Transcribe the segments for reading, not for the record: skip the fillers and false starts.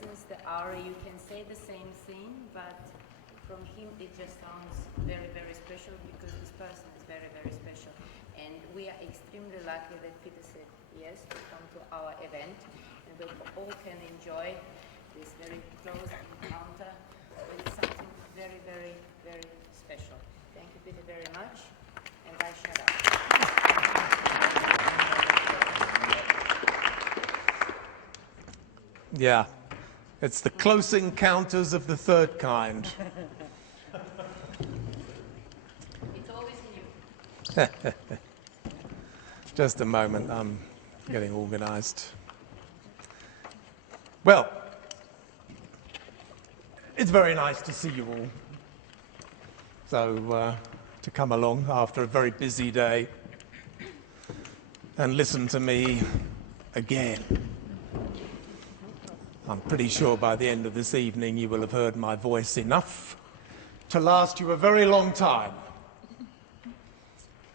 essence, the aura, you can say the same thing, but from him it just sounds very, very special because this person is very, very special. And we are extremely lucky that Peter said yes to come to our event, and we all can enjoy this very close encounter with something very, very, very special. Thank you, Peter, very much, and I shut up. Yeah, it's the close encounters of the third kind. It's always new. Just a moment, I'm getting organized. Well, it's very nice to see you all. So, to come along after a very busy day and listen to me again. I'm pretty sure by the end of this evening you will have heard my voice enough to last you a very long time.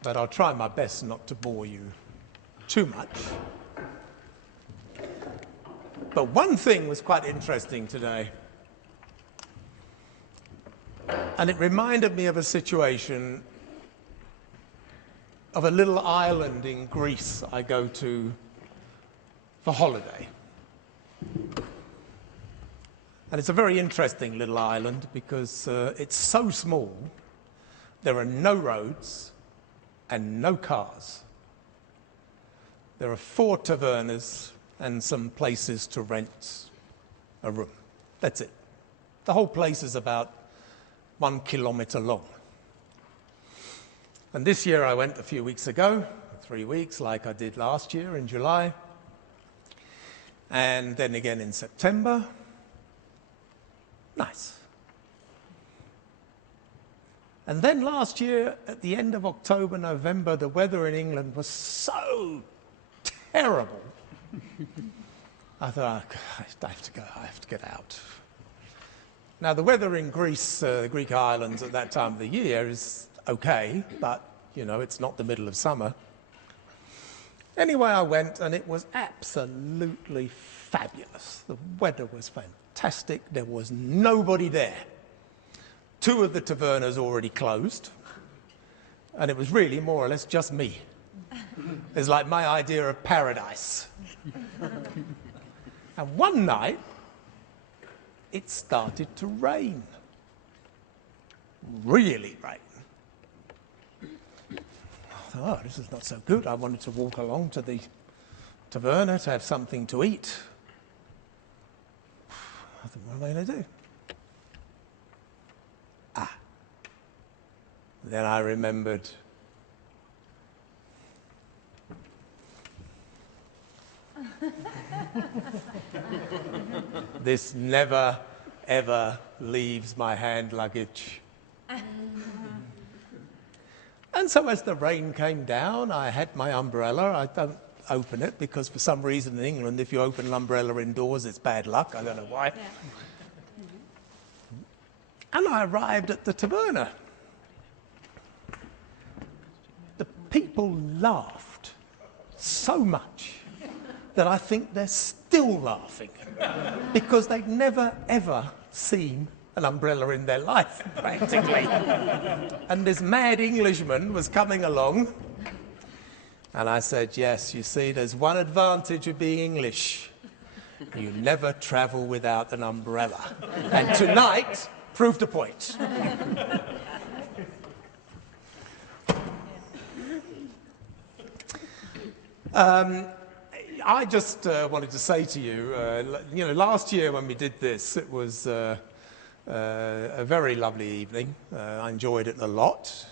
But I'll try my best not to bore you too much. But one thing was quite interesting today. And it reminded me of a situation of a little island in Greece I go to for holiday. And it's a very interesting little island because it's so small, there are no roads and no cars. There are 4 tavernas and some places to rent a room. That's it. The whole place is about 1 kilometre long. And this year I went a few weeks ago, 3 weeks, like I did last year in July, and then again in September. Nice. And then last year, at the end of October, November, the weather in England was so terrible. I thought, I have to go, I have to get out. Now, the weather in Greece, the Greek islands at that time of the year is okay, but, you know, it's not the middle of summer. Anyway, I went, and it was absolutely fabulous. The weather was fantastic. There was nobody there. 2 of the tavernas already closed, and it was really more or less just me. It's like my idea of paradise. And one night, it started to rain. Really rain. I thought, oh, this is not so good. I wanted to walk along to the taverna to have something to eat. I thought, what am I going to do? Then I remembered this never, ever leaves my hand luggage. And so as the rain came down, I had my umbrella. I don't open it because for some reason in England, if you open an umbrella indoors, it's bad luck. I don't know why. Yeah. And I arrived at the taverna. The people laughed so much that I think they're still laughing because they'd never, ever seen an umbrella in their life, practically. And this mad Englishman was coming along, and I said, yes, you see, there's one advantage of being English. You never travel without an umbrella. And tonight proved a point. I just wanted to say to you, you know, last year when we did this, it was a very lovely evening. I enjoyed it a lot.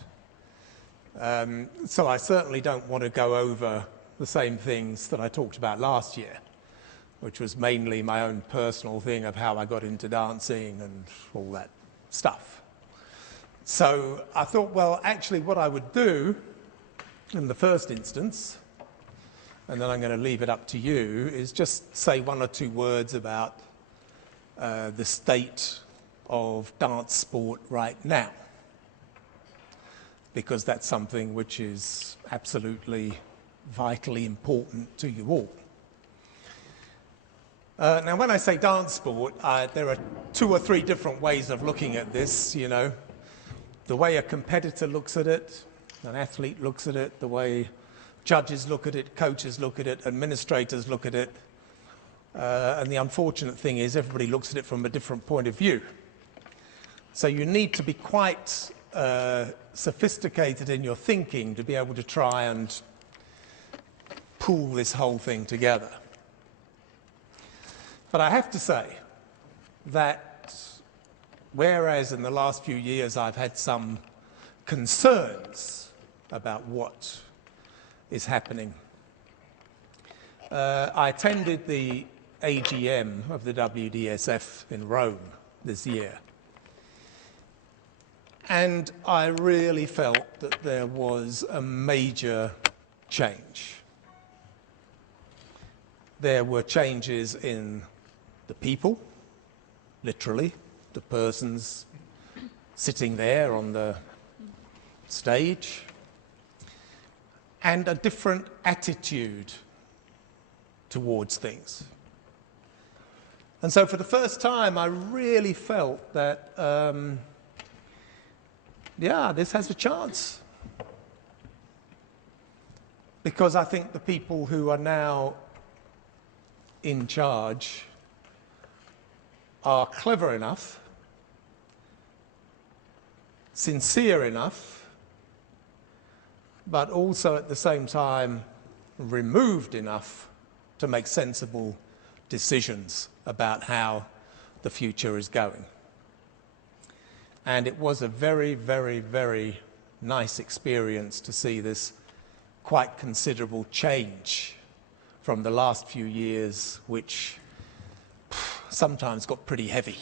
So I certainly don't want to go over the same things that I talked about last year, which was mainly my own personal thing of how I got into dancing and all that stuff. So I thought, well, actually what I would do in the first instance, and then I'm going to leave it up to you, is just say 1 or 2 words about the state of dance sport right now, because that's something which is absolutely vitally important to you all. Now, when I say dance sport, there are 2 or 3 different ways of looking at this, you know. The way a competitor looks at it, an athlete looks at it, the way judges look at it, coaches look at it, administrators look at it. And the unfortunate thing is everybody looks at it from a different point of view. So you need to be quite sophisticated in your thinking to be able to try and pull this whole thing together. But I have to say that whereas in the last few years I've had some concerns about what is happening, I attended the AGM of the WDSF in Rome this year. And I really felt that there was a major change. There were changes in the people, literally, the persons sitting there on the stage, and a different attitude towards things. And so for the first time, I really felt that, yeah, this has a chance. Because I think the people who are now in charge are clever enough, sincere enough, but also at the same time removed enough to make sensible decisions about how the future is going. And it was a very, very, very nice experience to see this quite considerable change from the last few years, which sometimes got pretty heavy.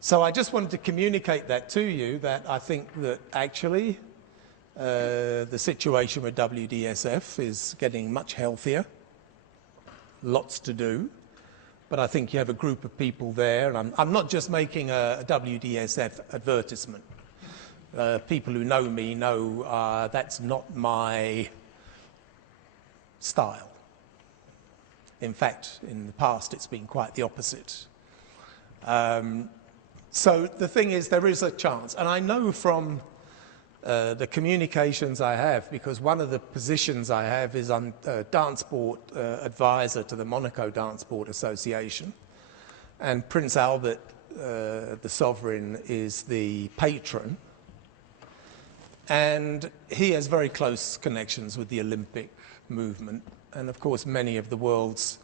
So I just wanted to communicate that to you, that I think that actually the situation with WDSF is getting much healthier. Lots to do. But I think you have a group of people there, and I'm not just making a WDSF advertisement. People who know me know that's not my style. In fact, in the past, it's been quite the opposite. So the thing is, there is a chance. And I know from the communications I have, because one of the positions I have is I'm a Dancesport advisor to the Monaco Dancesport Association. And Prince Albert, the sovereign, is the patron. And he has very close connections with the Olympic movement. And of course, many of the world's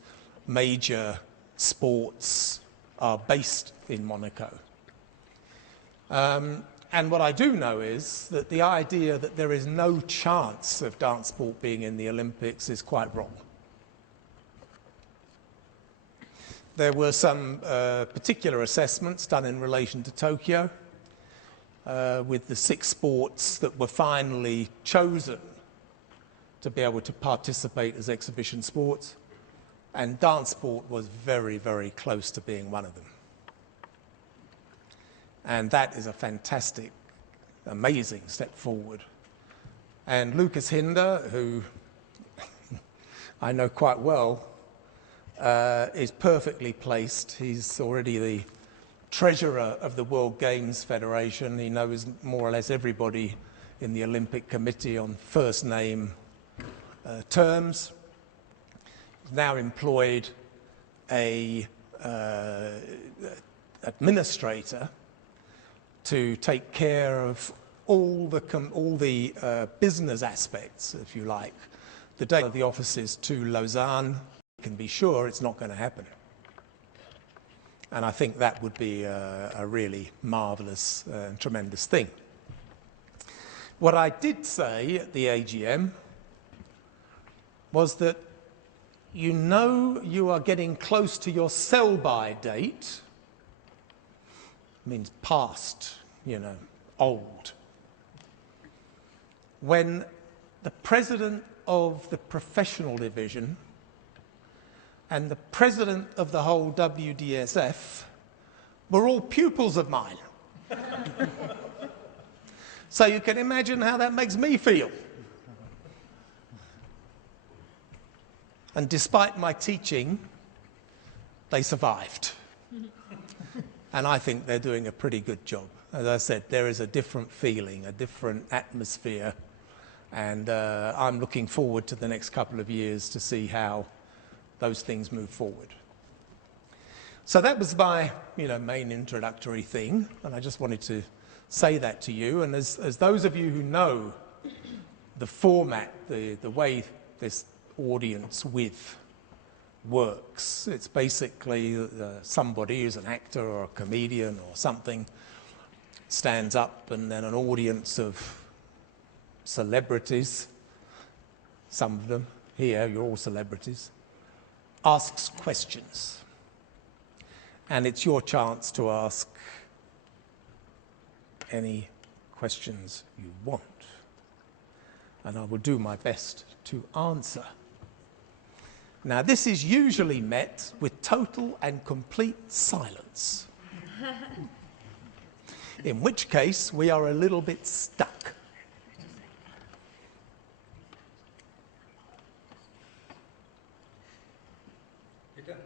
major sports are based in Monaco. And what I do know is that the idea that there is no chance of dance sport being in the Olympics is quite wrong. There were some particular assessments done in relation to Tokyo with the 6 sports that were finally chosen to be able to participate as exhibition sports, and dance sport was very, very close to being one of them. And that is a fantastic, amazing step forward. And Lucas Hinder, who I know quite well, is perfectly placed. He's already the treasurer of the World Games Federation. He knows more or less everybody in the Olympic Committee on first name terms. He's now employed a administrator to take care of all the business aspects, if you like. The day of the offices to Lausanne, you can be sure it's not going to happen. And I think that would be a really marvellous and tremendous thing. What I did say at the AGM was that you know you are getting close to your sell-by date. Means past, you know, old. When the president of the professional division and the president of the whole WDSF were all pupils of mine. So you can imagine how that makes me feel. And despite my teaching, they survived. And I think they're doing a pretty good job. As I said, there is a different feeling, a different atmosphere, and I'm looking forward to the next couple of years to see how those things move forward. So that was my, main introductory thing, and I just wanted to say that to you. And as those of you who know the format, the way this audience with works, it's basically somebody who's an actor or a comedian or something stands up, and then an audience of celebrities, some of them, here, you're all celebrities, asks questions. And it's your chance to ask any questions you want. And I will do my best to answer. Now, this is usually met with total and complete silence, in which case we are a little bit stuck. Peter,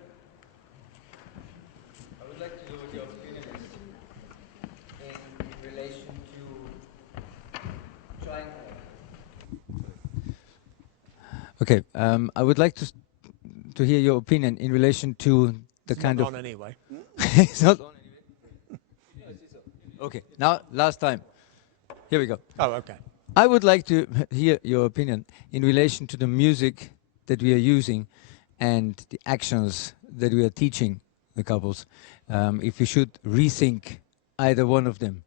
I would like to know what your opinion is in relation to trying. Okay, I would like to hear your opinion in relation to the It's kind not of. on anyway. It's not on anyway. Okay, now last time. Here we go. Oh, okay. I would like to hear your opinion in relation to the music that we are using and the actions that we are teaching the couples. If we should rethink either one of them.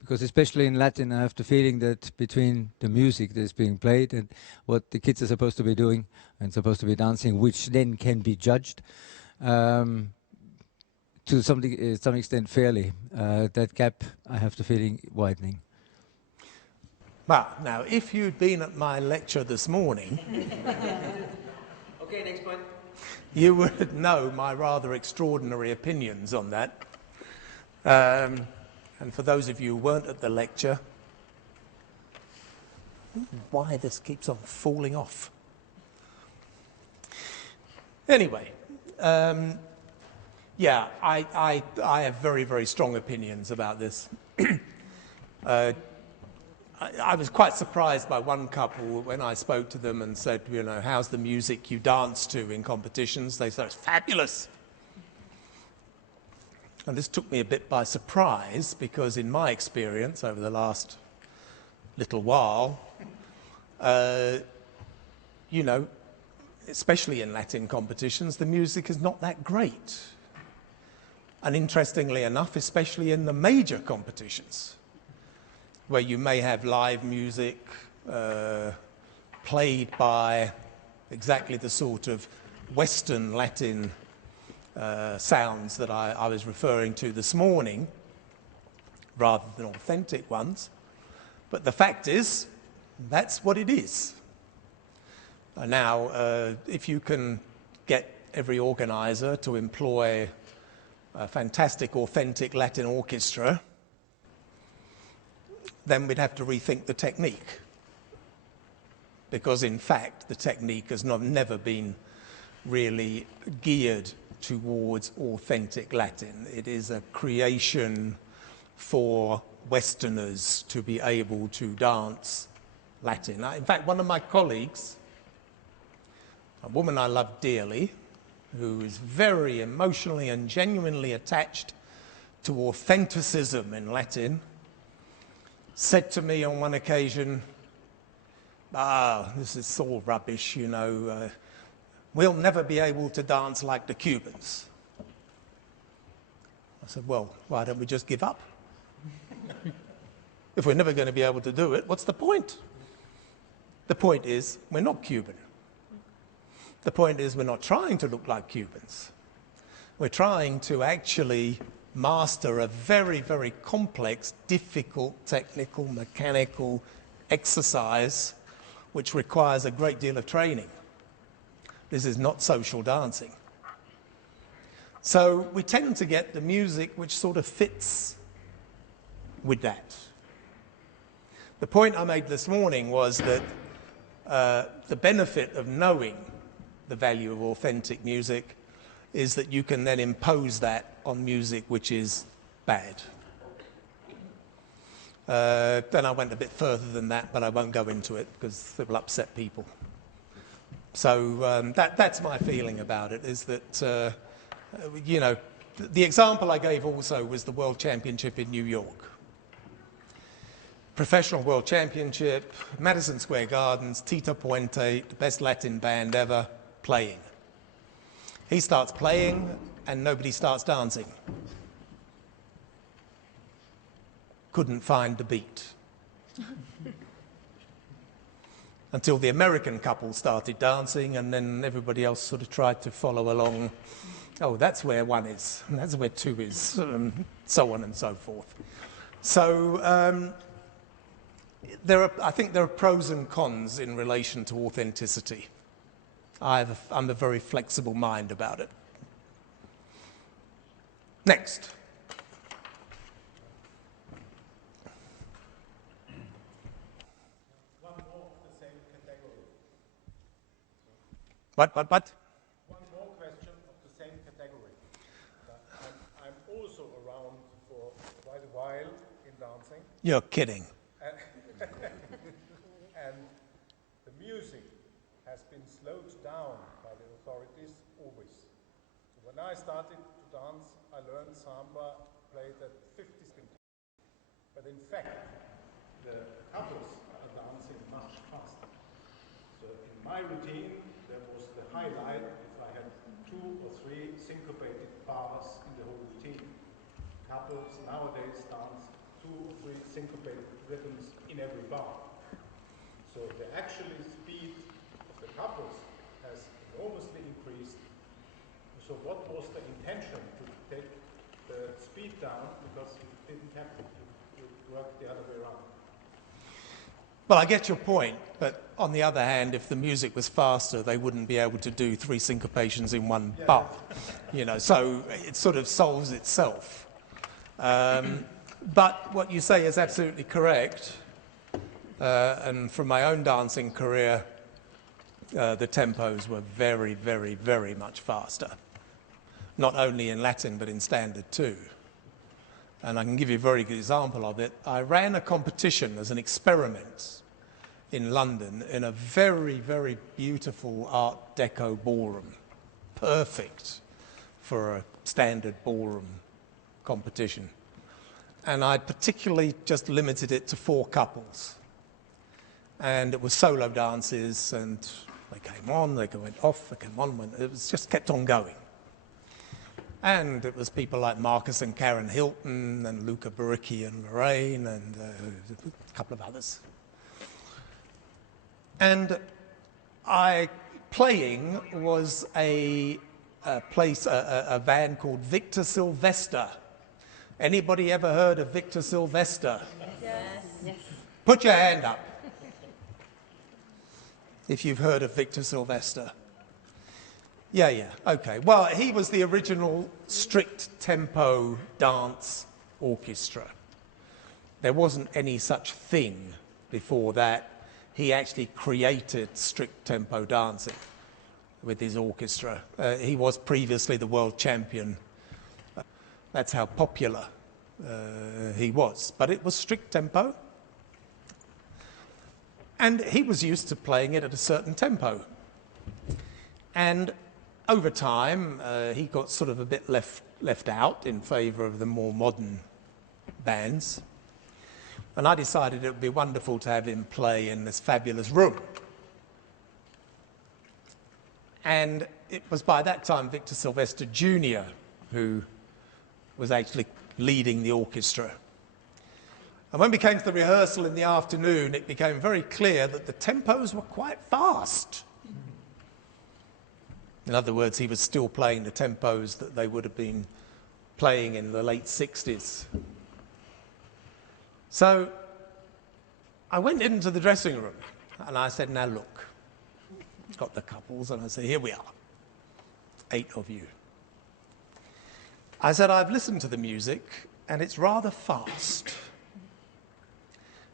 Because especially in Latin, I have the feeling that between the music that is being played and what the kids are supposed to be doing and supposed to be dancing, which then can be judged to some extent fairly, that gap, I have the feeling, widening. Well, now, if you'd been at my lecture this morning, Okay, next point. you would know my rather extraordinary opinions on that. And for those of you who weren't at the lecture, why this keeps on falling off. Anyway, yeah, I have very, very strong opinions about this. I was quite surprised by one couple when I spoke to them and said, how's the music you dance to in competitions? They said, it's fabulous. And this took me a bit by surprise because in my experience over the last little while, especially in Latin competitions, the music is not that great. And interestingly enough, especially in the major competitions, where you may have live music played by exactly the sort of Western Latin sounds that I was referring to this morning, rather than authentic ones. But the fact is, that's what it is. Now, if you can get every organizer to employ a fantastic, authentic Latin orchestra, then we'd have to rethink the technique. Because in fact, the technique has never been really geared towards authentic Latin. It is a creation for Westerners to be able to dance Latin. In fact, one of my colleagues, a woman I love dearly, who is very emotionally and genuinely attached to authenticism in Latin, said to me on one occasion, this is all rubbish, we'll never be able to dance like the Cubans. I said, well, why don't we just give up? If we're never going to be able to do it, what's the point? The point is, we're not Cuban. The point is, we're not trying to look like Cubans. We're trying to actually master a very, very complex, difficult, technical, mechanical exercise which requires a great deal of training. This is not social dancing. So we tend to get the music which sort of fits with that. The point I made this morning was that the benefit of knowing the value of authentic music is that you can then impose that on music which is bad. Then I went a bit further than that, but I won't go into it because it will upset people. So that's my feeling about it, is that, you know, the example I gave also was the World Championship in New York. Professional World Championship, Madison Square Gardens, Tito Puente, the best Latin band ever, playing. He starts playing and nobody starts dancing. Couldn't find the beat. Until the American couple started dancing, and then everybody else sort of tried to follow along. Oh, that's where one is, and that's where two is, so on and so forth. So I think there are pros and cons in relation to authenticity. I'm a very flexible mind about it. Next. What? One more question of the same category. I'm also around for quite a while in dancing. You're kidding. And the music has been slowed down by the authorities always. So when I started to dance, I learned samba played at 50 speed. But in fact, the couples are dancing much faster. So in my routine, there was the highlight if I had 2 or 3 syncopated bars in the whole routine. Couples nowadays dance 2 or 3 syncopated rhythms in every bar. So the actual speed of the couples has enormously increased. So what was the intention to take the speed down, because it didn't happen, you worked the other way around? Well, I get your point, but on the other hand, if the music was faster, they wouldn't be able to do 3 syncopations in one bar. You know, so it sort of solves itself. But what you say is absolutely correct. And from my own dancing career, the tempos were very, very, very much faster. Not only in Latin, but in standard too. And I can give you a very good example of it. I ran a competition as an experiment in London in a very, very beautiful Art Deco ballroom. Perfect for a standard ballroom competition. And I particularly just limited it to 4 couples. And it was solo dances, and they came on, they went off, they came on, it was just kept on going. And it was people like Marcus and Karen Hilton, and Luca Baricchi and Lorraine, and a couple of others. And playing was a band called Victor Sylvester. Anybody ever heard of Victor Sylvester? Yes. Put your hand up if you've heard of Victor Sylvester. Yeah, okay. Well, he was the original strict tempo dance orchestra. There wasn't any such thing before that. He actually created strict tempo dancing with his orchestra. He was previously the world champion. That's how popular he was. But it was strict tempo. And he was used to playing it at a certain tempo. And over time, he got sort of a bit left out in favour of the more modern bands. And I decided it would be wonderful to have him play in this fabulous room. And it was by that time Victor Sylvester Jr. who was actually leading the orchestra. And when we came to the rehearsal in the afternoon, it became very clear that the tempos were quite fast. In other words, he was still playing the tempos that they would have been playing in the late 60s. So I went into the dressing room and I said, now look, got the couples, and I said, here we are, 8 of you. I said, I've listened to the music and it's rather fast.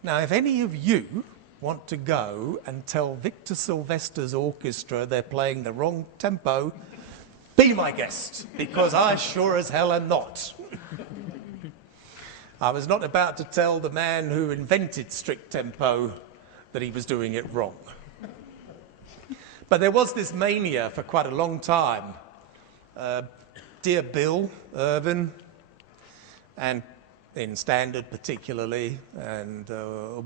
Now, if any of you want to go and tell Victor Sylvester's orchestra they're playing the wrong tempo, Be my guest, because I sure as hell am not. I was not about to tell the man who invented strict tempo that he was doing it wrong. But there was this mania for quite a long time. Dear Bill Irvin, and in standard particularly, and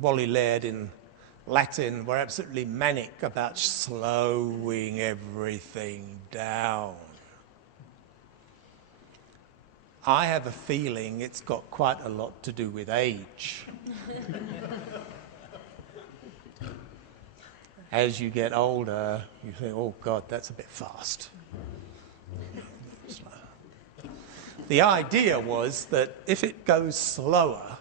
Wally Laird in Latin were absolutely manic about slowing everything down. I have a feeling it's got quite a lot to do with age. As you get older, you think, oh God, that's a bit fast. The idea was that if it goes slower,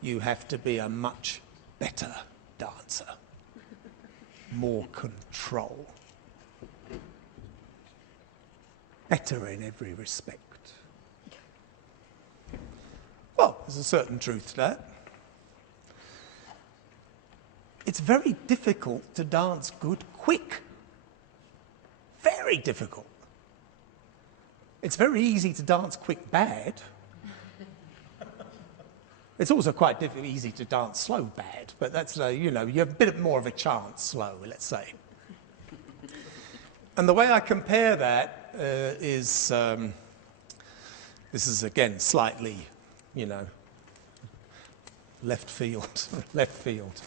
you have to be a much better dancer. More control. Better in every respect. Well, there's a certain truth to that. It's very difficult to dance good quick. Very difficult. It's very easy to dance quick bad. It's also quite easy to dance slow bad, but that's, you know, you have a bit more of a chance slow, let's say. And the way I compare that is, this is again slightly, you know, left field, left field.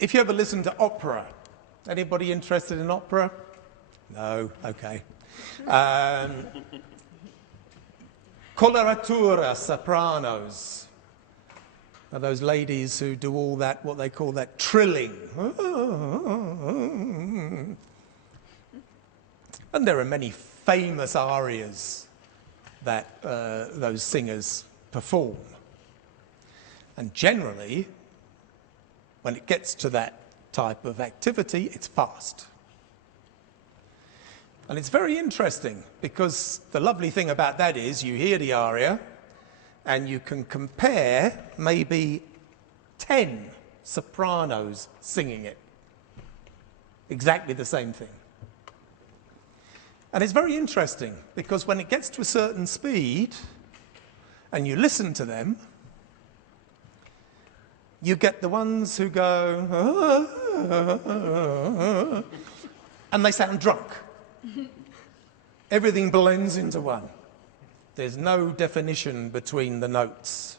If you ever listen to opera, anybody interested in opera? No, okay. Coloratura sopranos are those ladies who do all that, what they call that trilling. And there are many famous arias that those singers perform. And generally, when it gets to that type of activity, it's fast. And it's very interesting because the lovely thing about that is you hear the aria and you can compare maybe 10 sopranos singing it. Exactly the same thing. And it's very interesting because when it gets to a certain speed and you listen to them, you get the ones who go, and they sound drunk. Everything blends into one. There's no definition between the notes.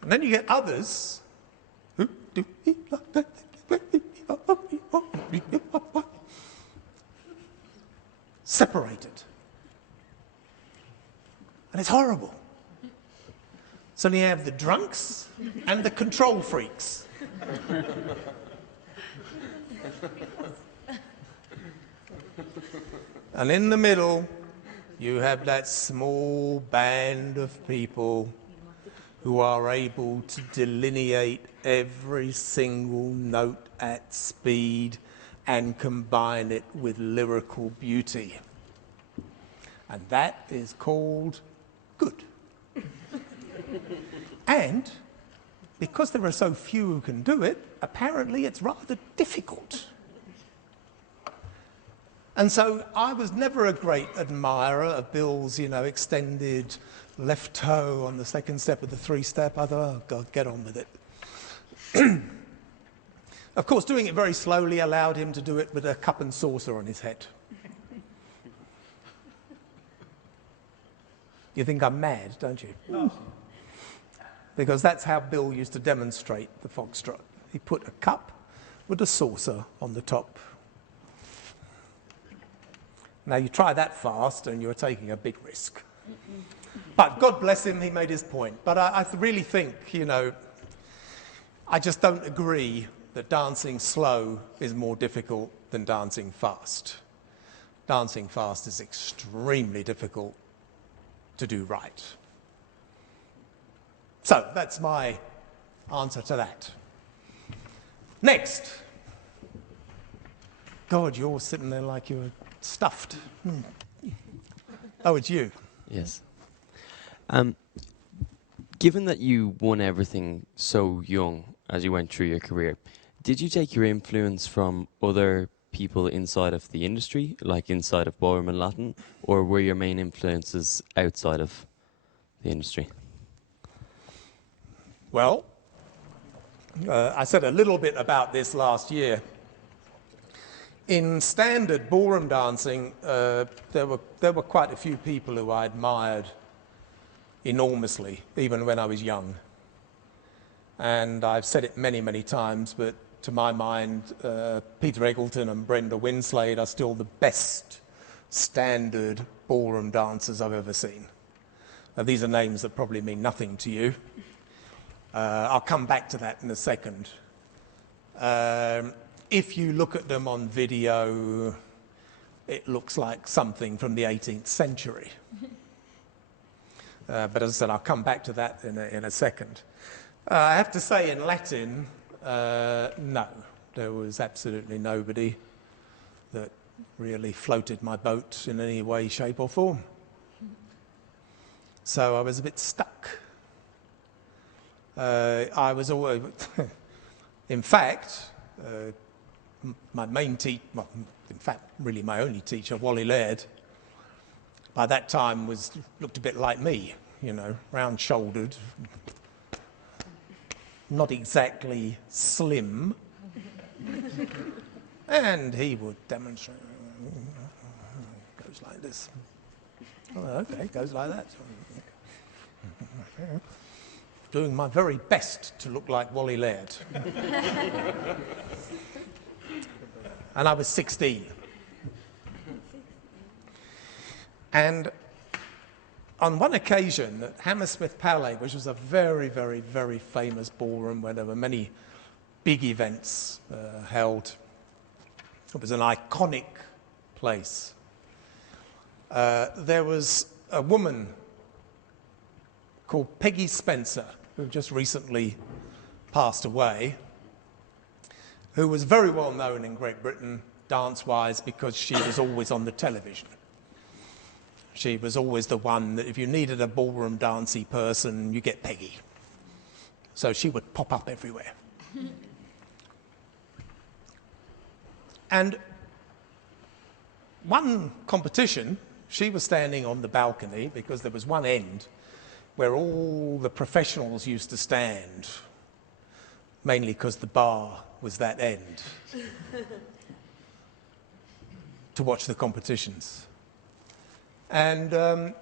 And then you get others who do separated. And it's horrible. So you have the drunks and the control freaks. And in the middle, you have that small band of people who are able to delineate every single note at speed and combine it with lyrical beauty. And that is called good. And because there are so few who can do it, apparently it's rather difficult. And so I was never a great admirer of Bill's, you know, extended left toe on the second step of the three-step. I thought, oh, God, get on with it. Of course, doing it very slowly allowed him to do it with a cup and saucer on his head. You think I'm mad, don't you? No. Because that's how Bill used to demonstrate the foxtrot. He put a cup with a saucer on the top. Now, you try that fast and you're taking a big risk. But God bless him, he made his point. But I really think, you know, I just don't agree that dancing slow is more difficult than dancing fast. Dancing fast is extremely difficult to do right. So, that's my answer to that. Next. God, you're sitting there like you were stuffed. Oh, it's you. Yes. Given that you won everything so young as you went through your career, did you take your influence from other people inside of the industry, like inside of ballroom and Latin, or were your main influences outside of the industry? Well, I said a little bit about this last year. In standard ballroom dancing, there were quite a few people who I admired enormously, even when I was young. And I've said it many, many times, but to my mind, Peter Eggleton and Brenda Winslade are still the best standard ballroom dancers I've ever seen. Now, these are names that probably mean nothing to you. I'll come back to that in a second. If you look at them on video, it looks like something from the 18th century. But as I said, I'll come back to that in a second. I have to say, in Latin, no, there was absolutely nobody that really floated my boat in any way, shape or form. So I was a bit stuck. I was always, in fact, my main teacher, well, in fact, really my only teacher, Wally Laird, by that time looked a bit like me, you know, round-shouldered, not exactly slim, and he would demonstrate. Goes like this. Oh, okay, goes like that. Doing my very best to look like Wally Laird. And I was 16. And on one occasion at Hammersmith Palais, which was a very, very, very famous ballroom where there were many big events held, it was an iconic place. There was a woman called Peggy Spencer, who just recently passed away, who was very well known in Great Britain dance-wise because she was always on the television. She was always the one that if you needed a ballroom dancey person, you get Peggy. So she would pop up everywhere. And one competition, she was standing on the balcony because there was one end where all the professionals used to stand, mainly because the bar was that end, to watch the competitions. And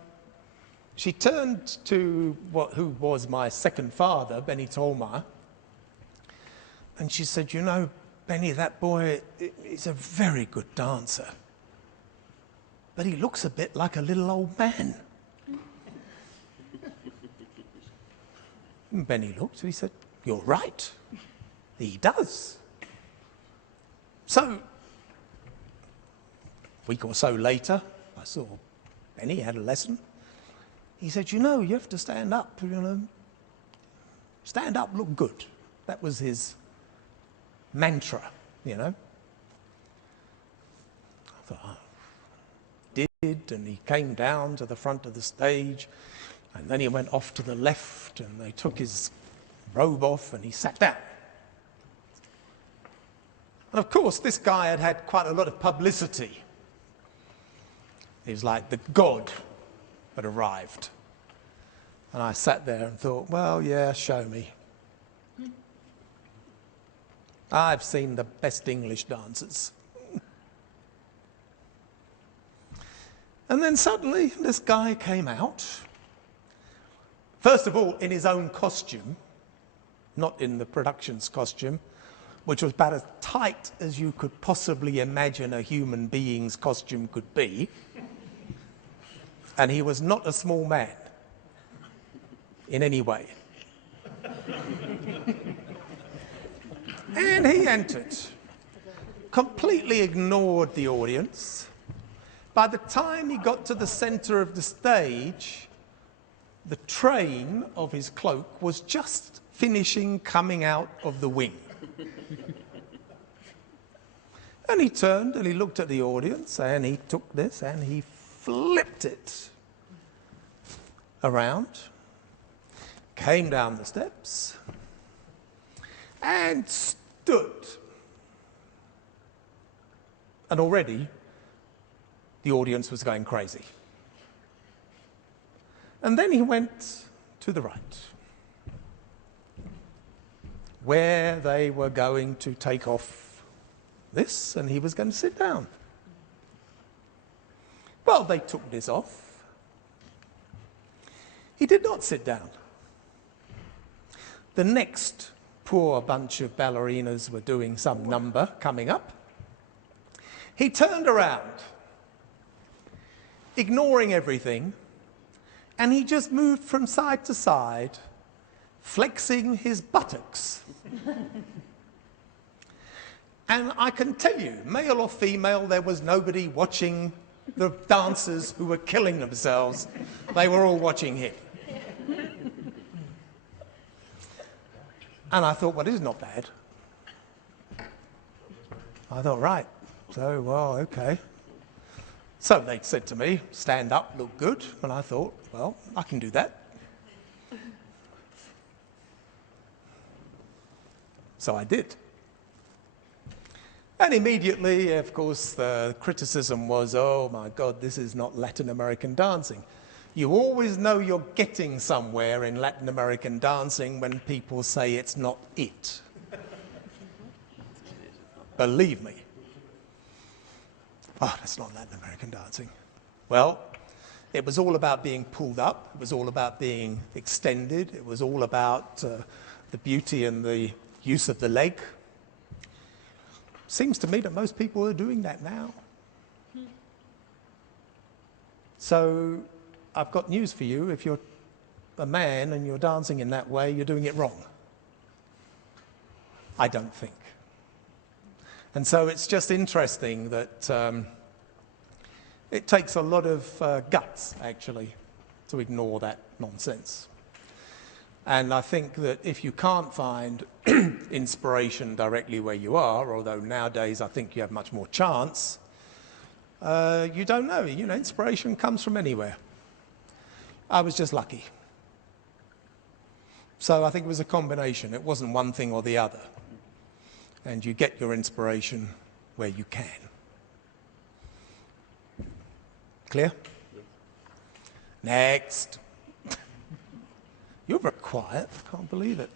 she turned to who was my second father, Benny Tolmar, and she said, "You know, Benny, that boy is a very good dancer, but he looks a bit like a little old man." And Benny looked and he said, "You're right, he does." So, a week or so later, I saw Benny had a lesson. He said, "You know, you have to stand up, you know. Stand up, look good." That was his mantra, you know. I thought, oh, did, and he came down to the front of the stage, and then he went off to the left, and they took his robe off, and he sat down. And of course, this guy had had quite a lot of publicity. He was like the god had arrived. And I sat there and thought, well, yeah, show me. I've seen the best English dancers. And then suddenly this guy came out, first of all in his own costume, not in the production's costume, which was about as tight as you could possibly imagine a human being's costume could be. And he was not a small man in any way. And he entered, completely ignored the audience. By the time he got to the center of the stage, the train of his cloak was just finishing coming out of the wing. And he turned and he looked at the audience and he took this and he flipped it around, came down the steps and stood And already, the audience was going crazy. And then he went to the right, where they were going to take off this, and he was going to sit down. Well, they took this off. He did not sit down. The next poor bunch of ballerinas were doing some number coming up. He turned around, ignoring everything, and he just moved from side to side, flexing his buttocks. And I can tell you, male or female, there was nobody watching the dancers who were killing themselves. They were all watching him. And I thought, well, this is not bad. I thought, right, so, well, okay. So they said to me, stand up, look good. And I thought, well, I can do that. So I did. And immediately, of course, the criticism was, oh my God, this is not Latin American dancing. You always know you're getting somewhere in Latin American dancing when people say it's not it. Believe me. Oh, that's not Latin American dancing. Well, it was all about being pulled up. It was all about being extended. It was all about the beauty and the use of the leg. Seems to me that most people are doing that now. So I've got news for you. If you're a man and you're dancing in that way, you're doing it wrong. I don't think. And so it's just interesting that it takes a lot of guts, actually, to ignore that nonsense. And I think that if you can't find inspiration directly where you are, although nowadays I think you have much more chance, you don't know. You know, inspiration comes from anywhere. I was just lucky. So I think it was a combination. It wasn't one thing or the other. And you get your inspiration where you can. Clear? Next. You're very quiet. I can't believe it.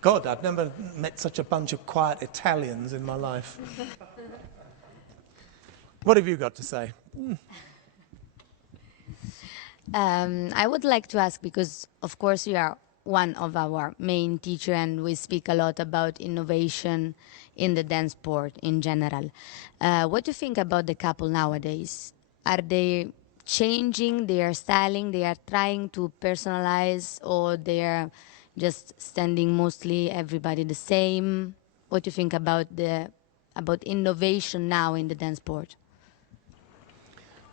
God, I've never met such a bunch of quiet Italians in my life. What have you got to say? I would like to ask, because of course you are one of our main teacher and we speak a lot about innovation in the dance sport in general. What do you think about the couple nowadays? Are they changing their styling, they are trying to personalize, or they are just standing mostly everybody the same? What do you think about innovation now in the dance sport?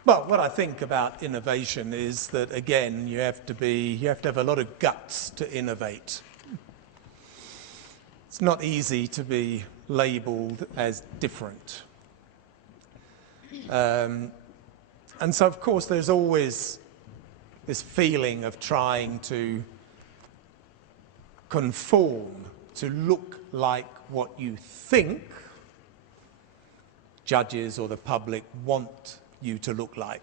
Well, what I think about innovation is that, again, you have to have a lot of guts to innovate. It's not easy to be labeled as different. And so, of course, there's always this feeling of trying to conform, to look like what you think judges or the public want you to look like.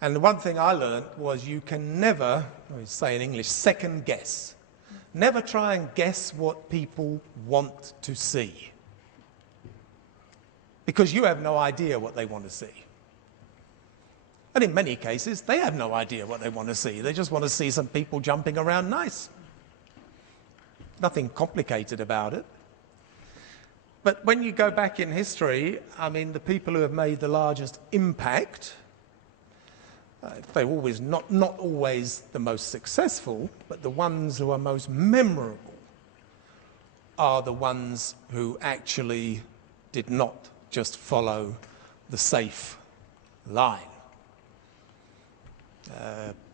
And the one thing I learned was you can never, I say in English, second guess. Never try and guess what people want to see. Because you have no idea what they want to see. And in many cases, they have no idea what they want to see. They just want to see some people jumping around nice. Nothing complicated about it. But when you go back in history, I mean, the people who have made the largest impact, they're always not always the most successful, but the ones who are most memorable are the ones who actually did not just follow the safe line.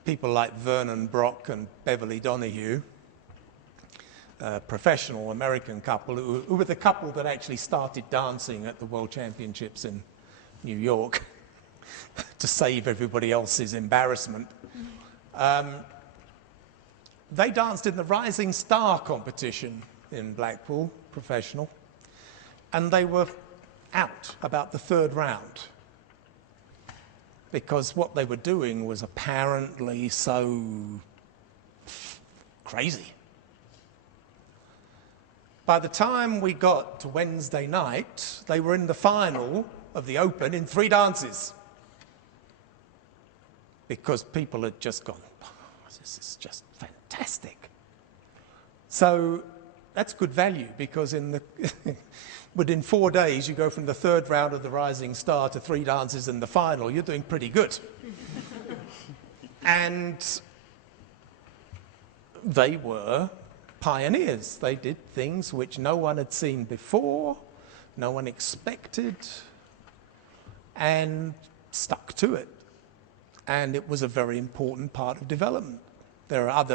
People like Vernon Brock and Beverly Donahue, a professional American couple who were the couple that actually started dancing at the World Championships in New York to save everybody else's embarrassment. They danced in the Rising Star competition in Blackpool, professional, and they were out about the third round because what they were doing was apparently so crazy. By the time we got to Wednesday night, they were in the final of the Open in 3 dances because people had just gone, oh, this is just fantastic. So that's good value because within 4 days you go from the third round of the Rising Star to 3 dances in the final. You're doing pretty good. And they were pioneers. They did things which no one had seen before, no one expected, and stuck to it. And it was a very important part of development. There are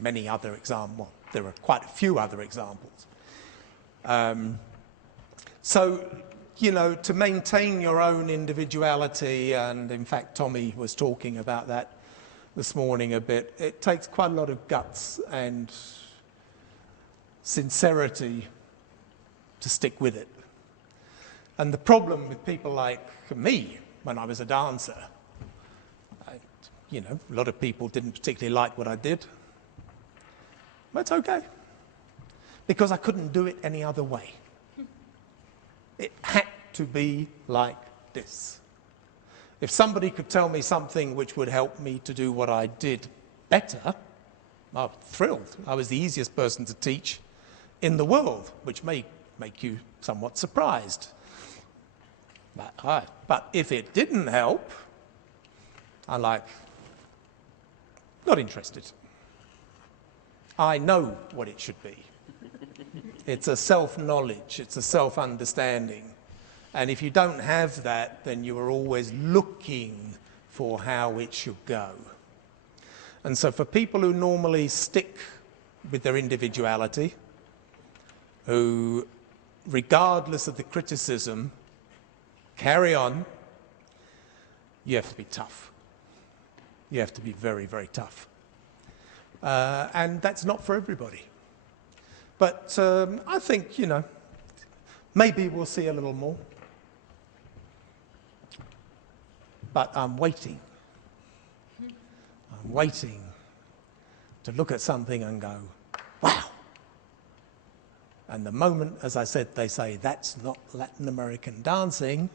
many other examples. Well, there are quite a few other examples. So, you know, to maintain your own individuality, and in fact Tommy was talking about that this morning a bit, it takes quite a lot of guts and sincerity to stick with it. And the problem with people like me, when I was a dancer, you know, a lot of people didn't particularly like what I did. But it's okay, because I couldn't do it any other way. It had to be like this. If somebody could tell me something which would help me to do what I did better, I was thrilled. I was the easiest person to teach in the world, which may make you somewhat surprised. But if it didn't help, I'm like, not interested. I know what it should be. It's a self-knowledge, it's a self-understanding. And if you don't have that, then you are always looking for how it should go. And so for people who normally stick with their individuality, who, regardless of the criticism, carry on, you have to be tough. You have to be very, very tough. And that's not for everybody. But I think, you know, maybe we'll see a little more. But I'm waiting. I'm waiting to look at something and go, wow. And the moment, as I said, they say, that's not Latin American dancing,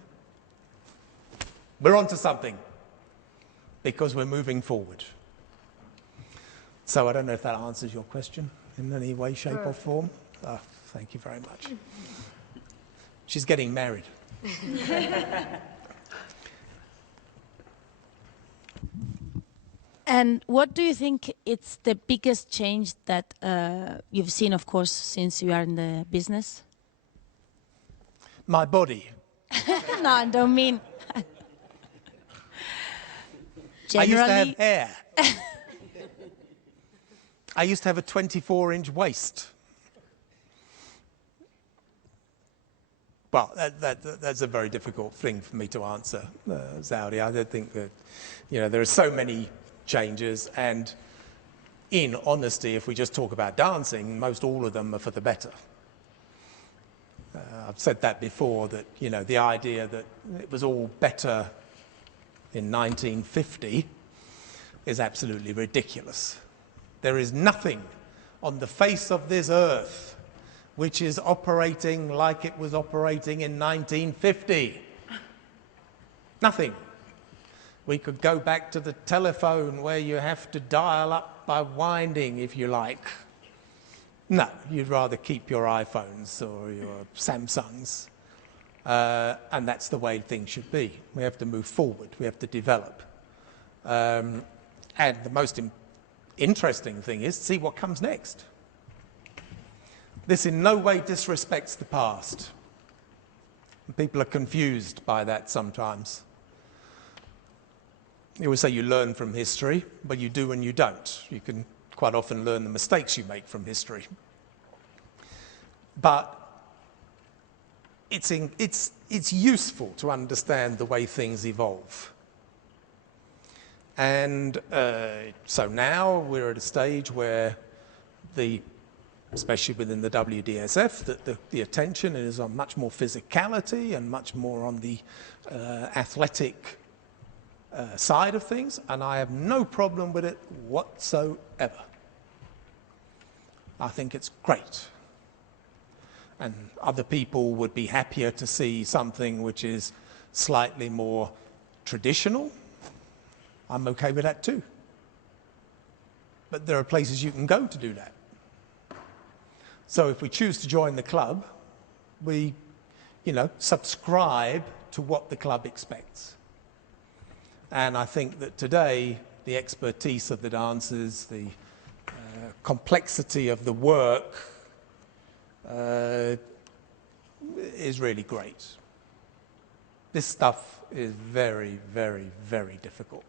we're onto something, because we're moving forward. So I don't know if that answers your question in any way, shape or form. Oh, thank you very much. She's getting married. And what do you think it's the biggest change that you've seen, of course, since you are in the business? My body. No, I don't mean. I Generally. used to have hair. I used to have a 24-inch waist. Well, that's a very difficult thing for me to answer, Zaudi. I don't think that, you know, there are so many changes, and in honesty, if we just talk about dancing, most all of them are for the better. I've said that before, that, you know, the idea that it was all better in 1950 is absolutely ridiculous. There is nothing on the face of this earth which is operating like it was operating in 1950. Nothing. We could go back to the telephone where you have to dial up by winding, if you like. No, you'd rather keep your iPhones or your Samsungs. And that's the way things should be. We have to move forward. We have to develop. And the most interesting thing is to see what comes next. This in no way disrespects the past. People are confused by that sometimes. You always say you learn from history, but you do and you don't. You can quite often learn the mistakes you make from history. But it's useful to understand the way things evolve. And so now we're at a stage where the especially within the WDSF, that the attention is on much more physicality and much more on the athletic side of things, and I have no problem with it whatsoever. I think it's great. And other people would be happier to see something which is slightly more traditional. I'm okay with that too. But there are places you can go to do that. So if we choose to join the club, we, subscribe to what the club expects. And I think that today, the expertise of the dancers, the complexity of the work is really great. This stuff is very, very, very difficult.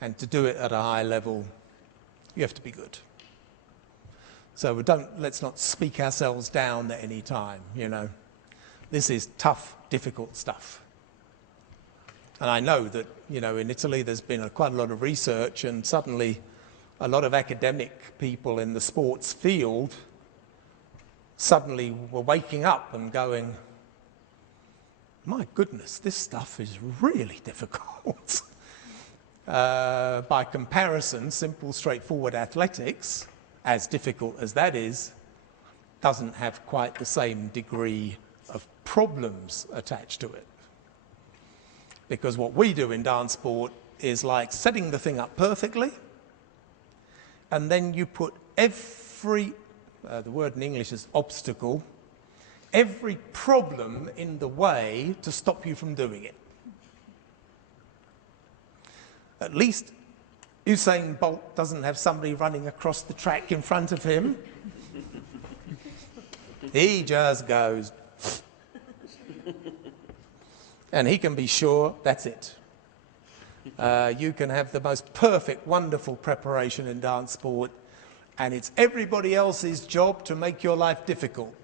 And to do it at a high level, you have to be good. So let's not speak ourselves down at any time, This is tough, difficult stuff. And I know that, in Italy there's been quite a lot of research, and suddenly a lot of academic people in the sports field suddenly were waking up and going, my goodness, this stuff is really difficult. By comparison, simple, straightforward athletics, as difficult as that is, doesn't have quite the same degree of problems attached to it. Because what we do in dance sport is like setting the thing up perfectly, and then you put every, the word in English is obstacle, every problem in the way to stop you from doing it. At least Usain Bolt doesn't have somebody running across the track in front of him. He just goes. And he can be sure that's it. You can have the most perfect, wonderful preparation in dance sport, and it's everybody else's job to make your life difficult.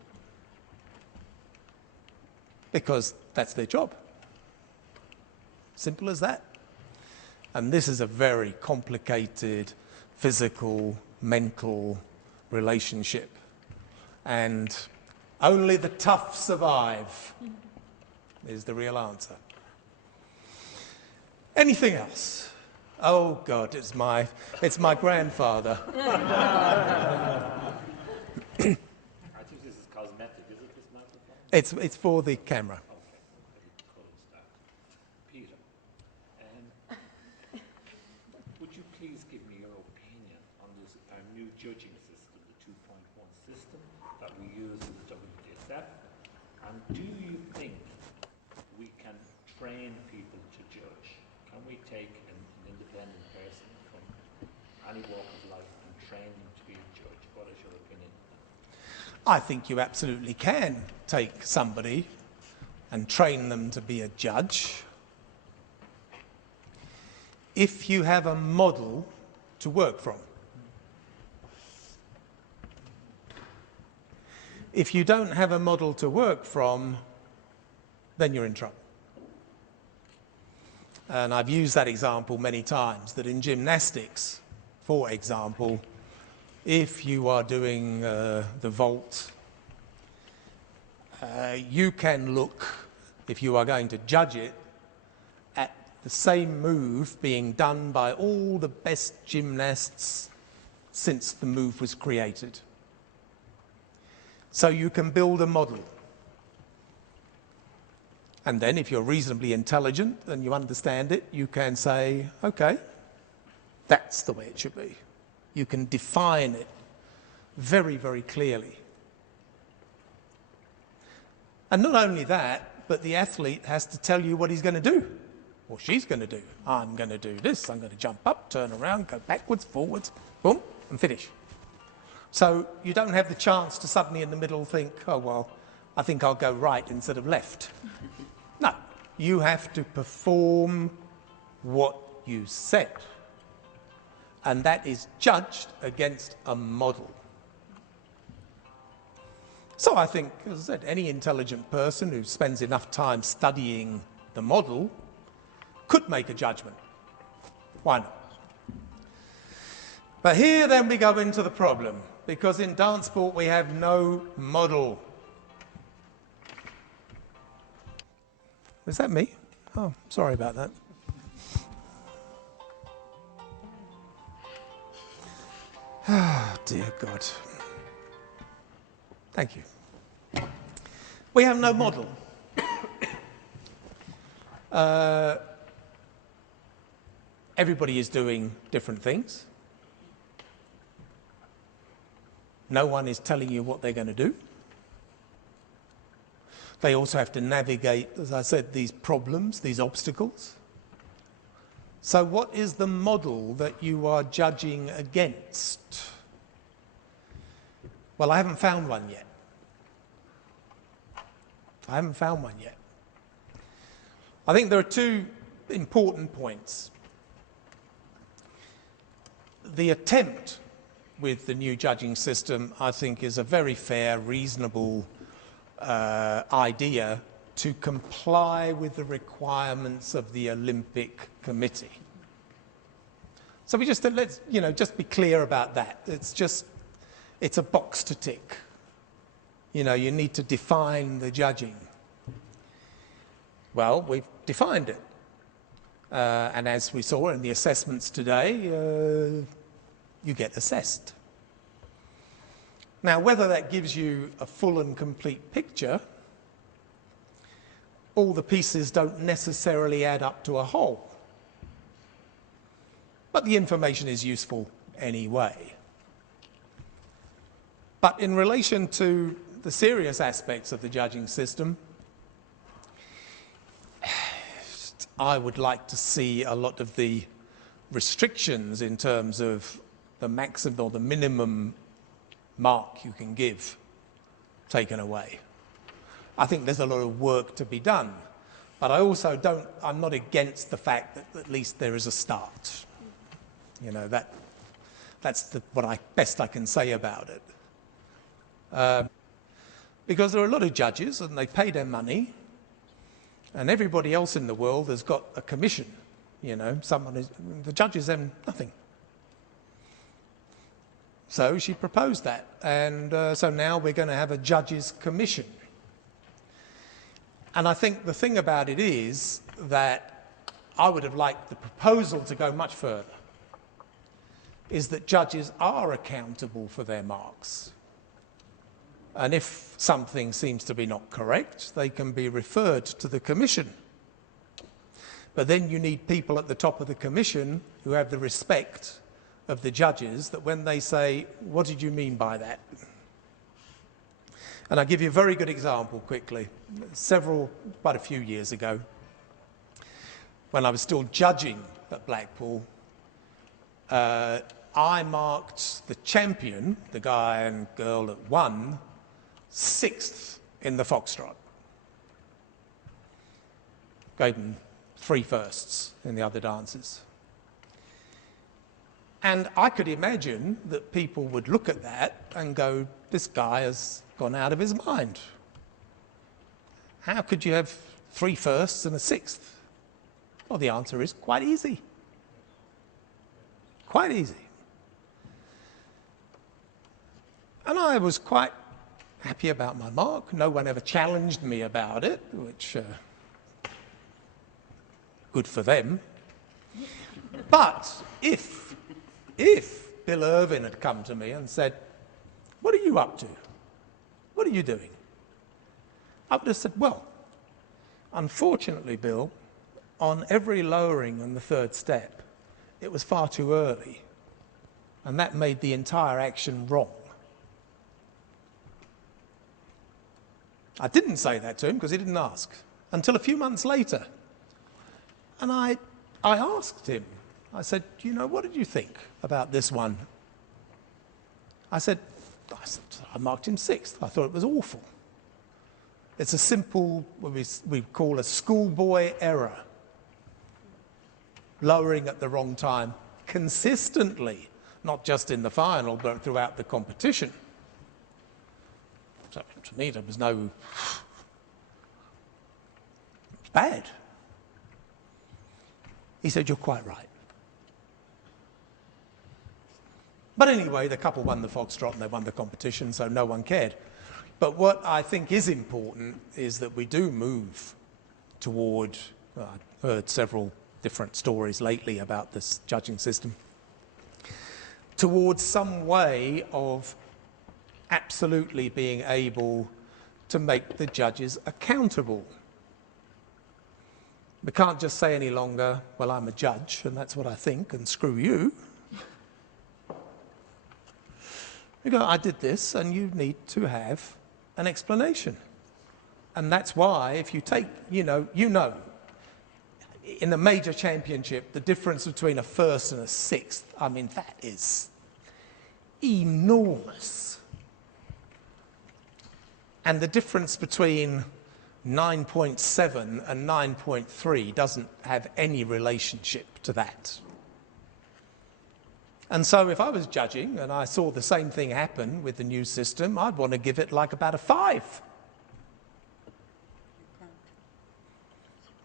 Because that's their job. Simple as that. And this is a very complicated physical, mental relationship. And only the tough survive is the real answer. Anything else? Oh God, it's my grandfather. I think this is cosmetic, is it, this microphone? It's for the camera. Peter, would you please give me your opinion on this our new judging system, the 2.1 system that we use in the WDSF? And do you think we can train people to judge? Can we take an independent person from any walk of life and train them to be a judge? What is your opinion? I think you absolutely can take somebody and train them to be a judge if you have a model to work from. If you don't have a model to work from, then you're in trouble. And I've used that example many times, that in gymnastics, for example, if you are doing the vault, you can look, if you are going to judge it, at the same move being done by all the best gymnasts since the move was created. So you can build a model. And then if you're reasonably intelligent and you understand it, you can say, okay, that's the way it should be. You can define it very, very clearly. And not only that, but the athlete has to tell you what he's going to do, or she's going to do. I'm going to do this, I'm going to jump up, turn around, go backwards, forwards, boom, and finish. So you don't have the chance to suddenly in the middle think, oh, well, I think I'll go right instead of left. No, you have to perform what you said. And that is judged against a model. So I think, as I said, any intelligent person who spends enough time studying the model could make a judgment. Why not? But here then we go into the problem. because in dance sport we have no model. Is that me? Oh, sorry about that. Oh, dear God. Thank you. We have no model. Everybody is doing different things. No one is telling you what they're going to do. They also have to navigate, as I said, these problems, these obstacles. So what is the model that you are judging against? Well, I haven't found one yet. I haven't found one yet. I think there are two important points. The attempt with the new judging system, I think, is a very fair, reasonable idea to comply with the requirements of the Olympic Committee. So we just, let's, just be clear about that. It's a box to tick. You need to define the judging. Well, we've defined it. And as we saw in the assessments today, you get assessed. Now, whether that gives you a full and complete picture, all the pieces don't necessarily add up to a whole. But the information is useful anyway. But in relation to the serious aspects of the judging system, I would like to see a lot of the restrictions in terms of the maximum or the minimum mark you can give taken away. I think there's a lot of work to be done, but I also I'm not against the fact that at least there is a start. That's what best I can say about it. Because there are a lot of judges and they pay their money, and everybody else in the world has got a commission. The judges have nothing. So she proposed that, and so now we're going to have a judges' commission. And I think the thing about it is that I would have liked the proposal to go much further, is that judges are accountable for their marks. And if something seems to be not correct, they can be referred to the commission. But then you need people at the top of the commission who have the respect of the judges, that when they say, what did you mean by that? And I'll give you a very good example quickly. Quite a few years ago, when I was still judging at Blackpool, I marked the champion, the guy and girl that won, 6th in the foxtrot. Gave them 3 firsts in the other dances. And I could imagine that people would look at that and go, this guy has gone out of his mind. How could you have 3 firsts and a 6th? Well, the answer is quite easy. Quite easy. And I was quite happy about my mark. No one ever challenged me about it, which, good for them. But if Bill Irvin had come to me and said, what are you up to? What are you doing? I would have said, well, unfortunately, Bill, on every lowering on the 3rd step, it was far too early, and that made the entire action wrong. I didn't say that to him because he didn't ask, until a few months later. And I asked him, I said, what did you think about this one? I said, I marked him 6th. I thought it was awful. It's a simple, what we call a schoolboy error. Lowering at the wrong time consistently, not just in the final, but throughout the competition. So to me, there was no... It's bad. He said, you're quite right. But anyway, the couple won the foxtrot and they won the competition, so no one cared. But what I think is important is that we do move toward, well, I've heard several different stories lately about this judging system, towards some way of absolutely being able to make the judges accountable. We can't just say any longer, well, I'm a judge and that's what I think, and screw you. You go, I did this, and you need to have an explanation. And that's why if you take, you know, in the major championship, the difference between a first and a sixth, I mean, that is enormous. And the difference between 9.7 and 9.3 doesn't have any relationship to that. And so if I was judging and I saw the same thing happen with the new system, I'd want to give it like about a 5.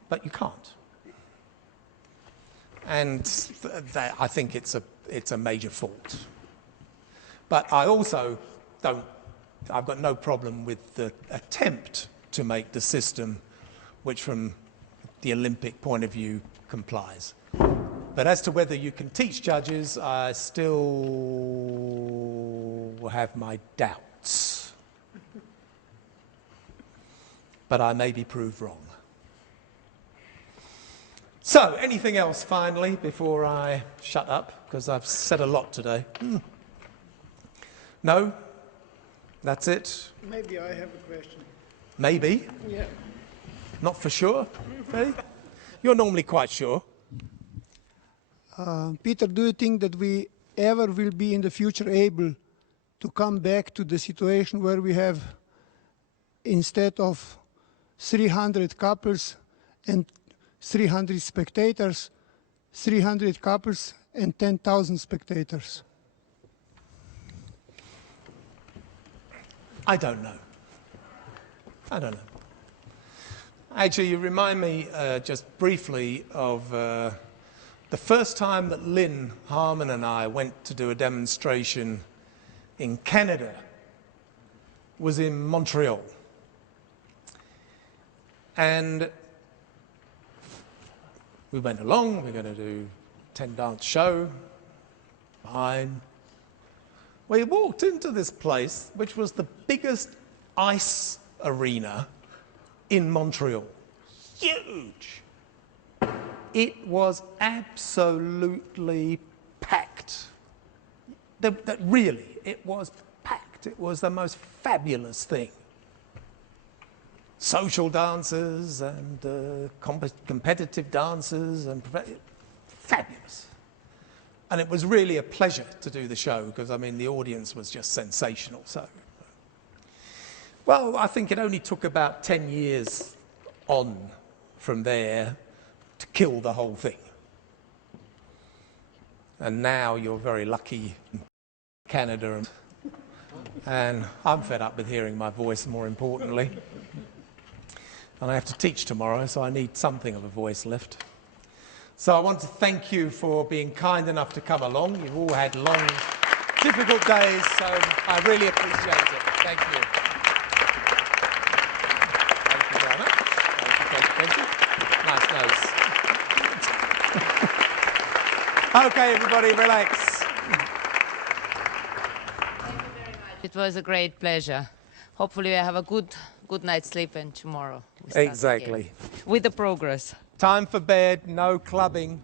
But you can't. And that, I think it's a major fault. But I also I've got no problem with the attempt to make the system, which from the Olympic point of view complies. But as to whether you can teach judges, I still have my doubts. But I may be proved wrong. So, anything else finally before I shut up? Because I've said a lot today. No? That's it? Maybe I have a question. Maybe? Yeah. Not for sure? Really? You're normally quite sure. Peter, do you think that we ever will be in the future able to come back to the situation where we have, instead of 300 couples and 300 spectators, 300 couples and 10,000 spectators? I don't know. I don't know. Actually, you remind me just briefly of the first time that Lynn Harmon and I went to do a demonstration in Canada was in Montreal. And we went along, we're going to do a 10-dance show, fine. We walked into this place, which was the biggest ice arena in Montreal. Huge. It was absolutely packed. Really, it was packed. It was the most fabulous thing. Social dancers and competitive dancers, and fabulous. And it was really a pleasure to do the show because, I mean, the audience was just sensational. So, well, I think it only took about 10 years on from there to kill the whole thing. And now you're very lucky in Canada, and I'm fed up with hearing my voice, more importantly. And I have to teach tomorrow, so I need something of a voice left. So I want to thank you for being kind enough to come along. You've all had long, difficult days, so I really appreciate it. Thank you. Thank you very much. Thank you. Nice nose. Okay, everybody, relax. Thank you very much. It was a great pleasure. Hopefully I have a good night's sleep, and tomorrow we start Exactly. again with the progress. Time for bed, no clubbing.